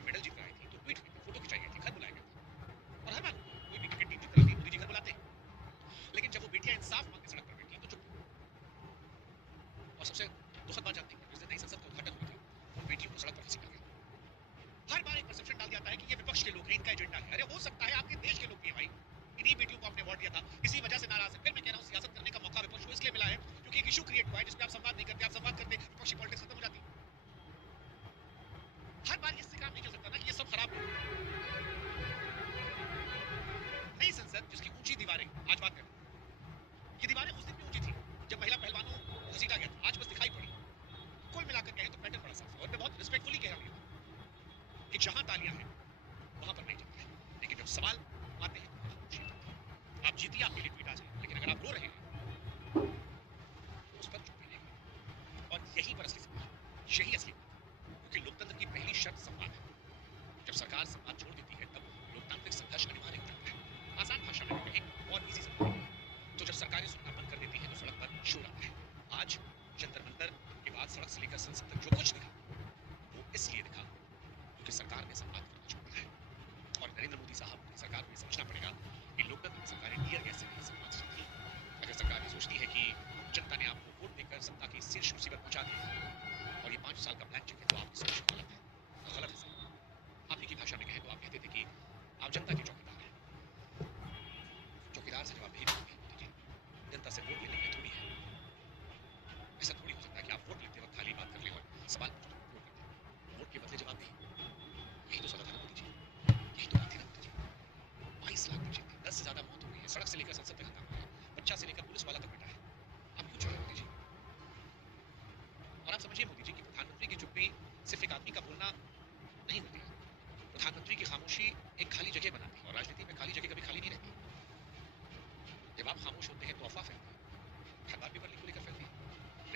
बेटियां मेडल जीत कर आई थी तो ट्वीट हुई थी, फोटो खिंचाई गई थी, घर बुलाया गया था। और हर बार कोई भी क्रिकेट टीम जीत कर आती है, मोदी जी घर बुलाते हैं। लेकिन जब वो बेटियां इंसाफ मांगने सड़क पर बैठी तो चुप। और सबसे दुखद बात जानते हैं, जिस दिन नई संसद का उद्घाटन हुआ था उन बेटियों को सड़क पर घसीटा गया। हर बार एक परसेप्शन डाल दिया जाता है कि ये विपक्ष के लोग हैं, इनका एजेंडा है। अरे हो सकता है आपके देश के लोग भी हैं भाई, इन्हीं बेटियों को आपने अवार्ड दिया था, इसी वजह से नाराज है। फिर मैं कह रहा हूं सियासत करने का मौका विपक्ष को इसलिए मिला है क्योंकि एक इशू क्रिएट हुआ है जिस पे आप संवाद नहीं करते। आप संवाद करते विपक्षी पॉलिटिक्स खत्म हो जाती। हर बार इससे काम नहीं चल सकता ना कि ये सब खराब है। नई संसद जिसकी ऊंची दीवारें, आज बात करें, ये दीवारें उस दिन भी ऊंची थी जब महिला पहलवानों को घसीटा गया था, आज बस दिखाई पड़ी। कुल मिलाकर कहें तो पैटर्न बड़ा साफ है और मैं बहुत रिस्पेक्टफुली कह रहा हूं कि जहां तालियां हैं वहां पर नहीं जमती है, लेकिन जब सवाल आते हैं तो खामोशी बनती है। आप जीतिए, आपके लिए ट्वीट आ जाए, लेकिन अगर आप रो रहे हैं तो उस पर चुप रहेगा। और यही पर असली सवाल है, यही असली बात है, क्योंकि लोकतंत्र की पहली शर्त संवाद है। जब सरकार संवाद छोड़ देती है तब लोकतांत्रिक संघर्ष अनिवार्य हो जाता है। आसान भाषा में कहें और इजी समझ में, तो जब सरकारें सुनना बंद कर देती हैं तो सड़क पर शोर आता है। आज जंतर मंतर के बाद सड़क से लेकर संसद तक जो कुछ दिखा वो इसलिए दिखा क्योंकि सरकार ने संवाद करना छोड़ा है। और नरेंद्र मोदी साहब की सरकार को ये समझना पड़ेगा कि लोकतंत्र में सरकारें टीयर गैस से नहीं संवाद चाहती। अगर सरकार ये सोचती है कि जनता ने आपको वोट देकर सत्ता की शीर्ष कुर्सी पर पहुंचा दिया और ये 5 साल का ब्लैंक चेक है तो आपकी सोच गलत है, गलत है सर। आप ही की भाषा में कहें तो आप कहते थे कि आप जनता के चौकीदार हैं। चौकीदार से जवाब नहीं देंगे मोदी जी, जनता से वोट लेने में थोड़ी है। ऐसा थोड़ी हो सकता है कि आप वोट लेते वक्त खाली बात कर ले और सवाल पूछो तो वोट कर दे। वोट के बदले जवाब नहीं, यही तो सवाल था ना मोदी जी, यही तो बात थी ना मोदी जी। 22 लाख बच्चे थे, 10 से ज्यादा मौत हो गई है, सड़क से लेकर संसद तक हंगामा है, बच्चा से लेकर पुलिस वाला तक बैठा है। आप क्यों चुप हैं मोदी जी? और आप समझिए मोदी जी कि प्रधानमंत्री की चुप्पी सिर्फ एक आदमी का बोलना नहीं होती है। प्रधानमंत्री की खामोशी एक खाली जगह बनाती है और राजनीति में खाली जगह कभी खाली नहीं रहती। जब आप खामोश होते हैं तो अफवाह फैलती है, अखबार पेपर लीक को लेकर फैलती है,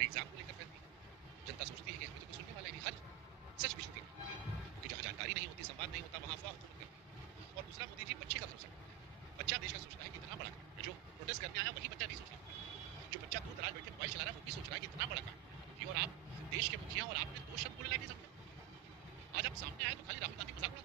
एग्जाम को लेकर फैलती है। जनता सोचती है कि हमें तो कोई सुनने वाला ही नहीं, हर सच भी झूठी लगता है क्योंकि जहां जानकारी नहीं होती, संवाद नहीं होता, वहां अफवाह हुकूमत करती है। और दूसरा मोदी जी बच्चे का भरोसा करता है। बच्चा देश का सोचता है कि इतना बड़ा काम है, जो प्रोटेस्ट करने आया वही बच्चा नहीं सोच रहा। जो बच्चा दूर दराज बैठ के मोबाइल चला रहा है वो भी सोच रहा है कि इतना बड़ा काम है। और आप देश के मुखिया और आपने 2 शब्द बोलने लायक नहीं समझे। आज आप सामने आए तो खाली राहुल गांधी मजाक उड़ा